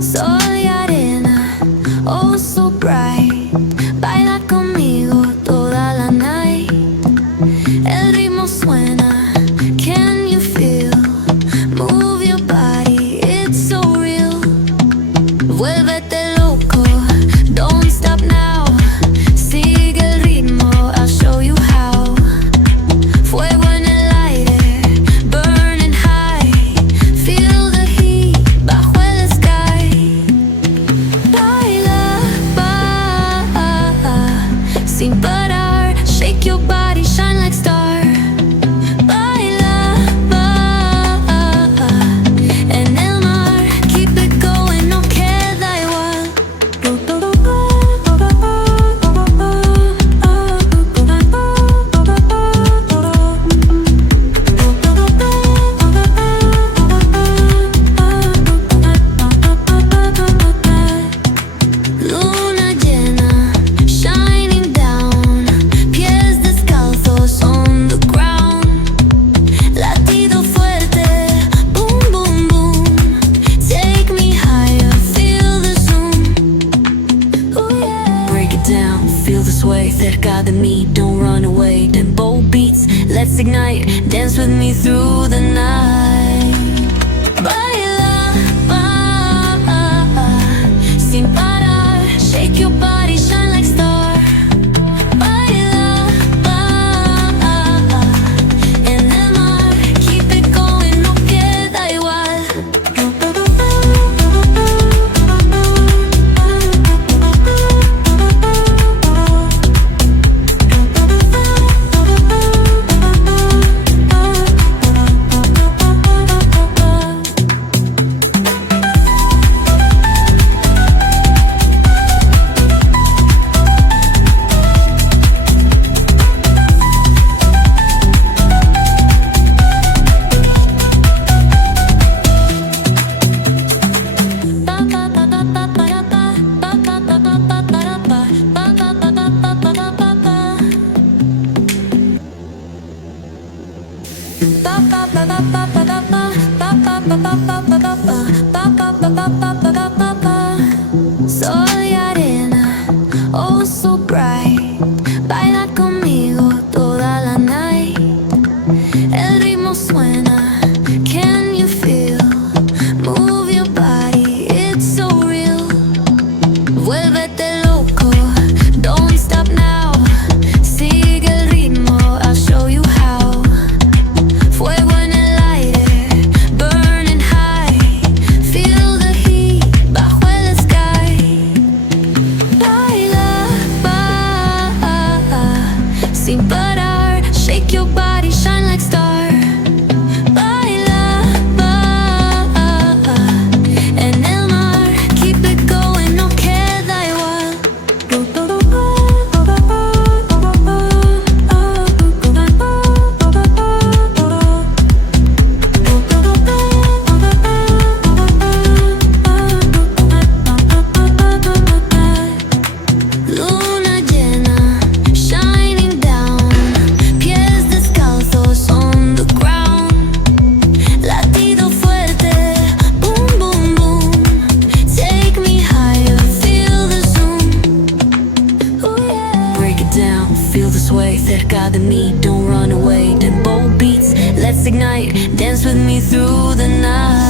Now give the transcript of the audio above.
Sol y arena, oh so bright. Baila conmigo toda la night. El ritmo suena, can you feel? Move your body, it's so real. Vuélvete loco, don't stop now. Sigue el ritmo, I'll show you how. Fuego en el aire, burning high. Feel the heat bajo el sky. Baila, sin parar. Shake your body, shine like star. Baila, en el mar. Keep it going, no queda igual. Luna llena, shining down. Pies descalzos on the ground. Latido fuerte, boom, boom, boom. Take me higher, feel the zoom. Ooh, yeah. Break it down, feel the sway. Cerca de mí, don't run away. Tempo beats, let's ignite. Dance with me through the night. Baila, sin parar. Shake your body, shine like star. Baila, en el mar. Keep it going, no queda igual. Sol y arena, oh so bright. Baila conmigo toda la night. El ritmo suena, can you feel? Move your body, it's so real. Vuélvete loco, don't stop now. Sigue el ritmo, I'll show you how. Fuego en el aire, burning high. Feel the heat bajo el sky. Baila, sin parar. Shake your body, shine like star. Baila, en el mar. Keep it going, no queda igual. Luna llena, shining down. Pies descalzos on the ground. Latido fuerte, boom, boom, boom. Take me higher, feel the zoom. Ooh, yeah. Break it down, feel the sway. Cerca de mí, don't run away. Tempo beats, let's ignite. Dance with me through the night.